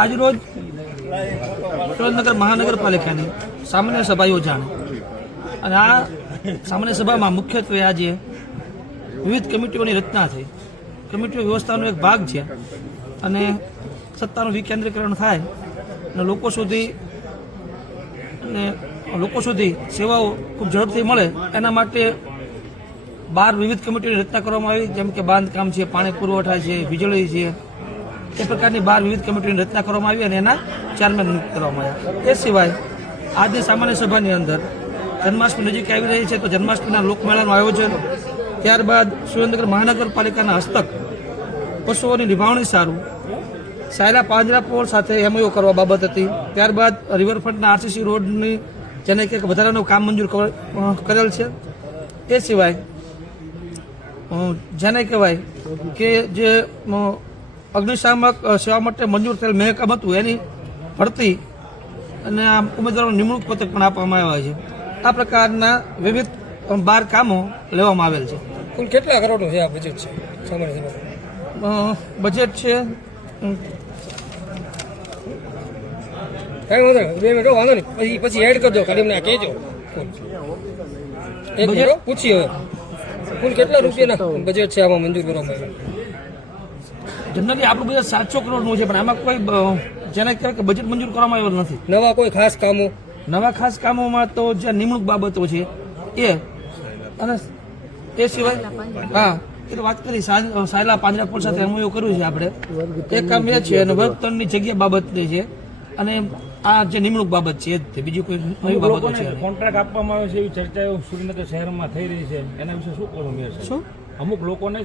આજરોજ સુરેન્દ્રનગર મહાનગરપાલિકાની સામાન્ય સભા યોજાણી અને આ સામાન્ય સભામાં મુખ્યત્વે આજે વિવિધ કમિટીઓની રચના થઈ. કમિટીઓ વ્યવસ્થાનો એક ભાગ છે અને સત્તાનું વિકેન્દ્રીકરણ થાય અને લોકો સુધી સેવાઓ ખૂબ ઝડપથી મળે એના માટે 12 વિવિધ કમિટીઓની રચના કરવામાં આવી, જેમ કે બાંધકામ છે, પાણી પુરવઠા છે, વીજળી છે, એ પ્રકારની 12 વિવિધ કમિટીઓની રચના કરવામાં આવી અને એના ચેરમેન નિયુક્ત કરવામાં આવ્યા. એ સિવાય આજની સામાન્ય સભાની અંદર જન્માષ્ટમી નજીક આવી રહી છે તો જન્માષ્ટમીના લોકમેળાનું આયોજન, ત્યારબાદ સુરેન્દ્રનગર મહાનગરપાલિકાના હસ્તક પશુઓની નિભાવણી સારું, સાયલા પાંજરાપોળ સાથે એમઓયુ કરવા બાબત હતી. ત્યારબાદ રિવરફ્રન્ટના આરસીસી રોડની જેને કંઈક વધારાનું કામ મંજૂર કરેલ છે. એ સિવાય જેને કહેવાય કે જે અગ્નિશામક સેવા માટે મંજૂર થયેલ મહેકમ હતું એની ભરતી અને આ ઉમેદવારોની નિમણૂક પત્રક પણ આપવામાં આવ્યા છે. આ પ્રકારના વિવિધ 12 કામો લેવામાં આવેલ છે. કુલ કેટલા કરોડનું છે આ બજેટ છે? સામાન્ય બજેટ છે કઈ વાંધો નહીં, 2 મિનિટ વાંધો નહીં, પછી એડ કરજો, ખાલી અમને કહેજો. એક મિનિટ પૂછી હવે કુલ કેટલા રૂપિયાના બજેટ છે આમાં મંજૂર કરવામાં આવ્યું? જનરલી આપણું બજેટ 700 કરોડનું છે, પણ આમાં કોઈ જેને કહેવાય કે બજેટ મંજૂર કરવામાં આવેલ નથી. નવા કોઈ ખાસ કામો? નવા ખાસ કામોમાં તો જે નિમણૂક બાબતો છે એ અને એ સિવાય હા એ તો વાત કરી સાયલા પાંજરાપોળ સાથે એમઓયુ કર્યું છે આપણે. એક કામ એ છે અને વર્ગ 3ની જગ્યા બાબતની છે અને આ જે નિમણૂક બાબત છે એ જ બીજી કોઈ નવી બાબતો છે. કોન્ટ્રાક્ટ આપવામાં આવે છે એવી ચર્ચાઓ સુરેન્દ્રનગર શહેરમાં થઈ રહી છે, એના વિશે શું કહો મેયર? શું અમુક લોકોને